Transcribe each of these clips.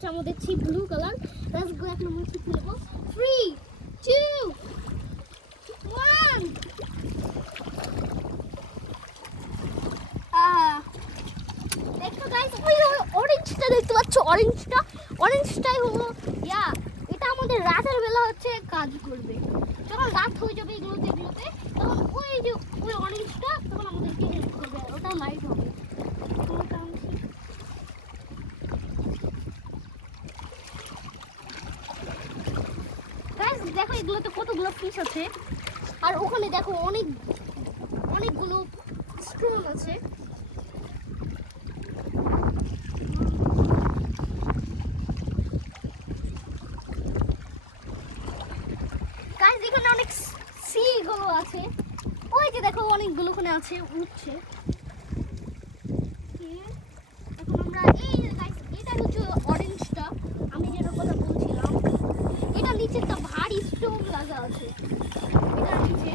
হচ্ছে আমাদের ছিপ ব্লু কালার। লেটস গো, 1 নম্বর ছিপ নেব। 3 2 1। দেখো গাইস, ওই অরেঞ্জটা দেখতে পাচ্ছ? অরেঞ্জটাই হলো এটা আমাদের রাতের বেলা হচ্ছে কাজ করবে। যখন রাত হয়ে যাবে এগুলোতে তখন ওই যে ওই অরেঞ্জটা তখন আমাদেরকে হেল্প করবে, ওটা লাইট হবে। গাইস দেখো এগুলোতে কতগুলো ফিশ আছে, আর ওখানে দেখো অনেকগুলো স্টোন আছে। গাইস এখানে অনেক সিগুলো আছে, ওই যে দেখো অনেকগুলো ওখানে আছে, উঠছে। এখন আমরা এই গাইস, এটা হচ্ছে অরেঞ্জটা আমি যেটা কথা বলছিলাম, এটা নিচে একটা ভারী স্টোন লাগা আছে এটা নিচে।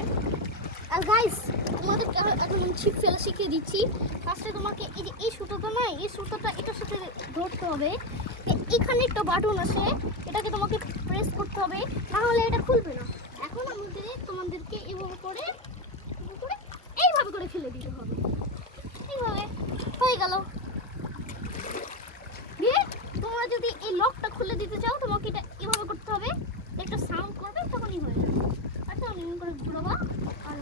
আর গাইস তোমাদেরকে এখন ছিপ ফেলা শিখিয়ে দিচ্ছি। ফার্স্টে তোমাকে এই যে এই সুতোটা না, এই সুতোটা এটার সাথে ধরতে হবে। এখানে একটা বাটন আছে, এটাকে তোমাকে প্রেস করতে হবে, না হলে এটা খুলবে না। এখন তোমাদেরকে এইভাবে করে ফেলে দিতে হবে। এইভাবে হয়ে গেল। দিয়ে তোমরা যদি এই লকটা খুলে দিতে চাও তোমাকে এটা এভাবে করতে হবে, একটা সাউন্ড করবে, তখনই হয়ে যাবে। আচ্ছা আমি করে ঘুরাবো, আর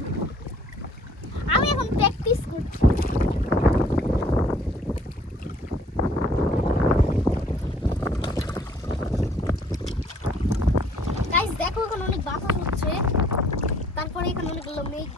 আমি এখন প্র্যাকটিস করছি। গাইস দেখো এখন অনেক বাতাস হচ্ছে, তারপরে এখানে অনেকগুলো মেঘ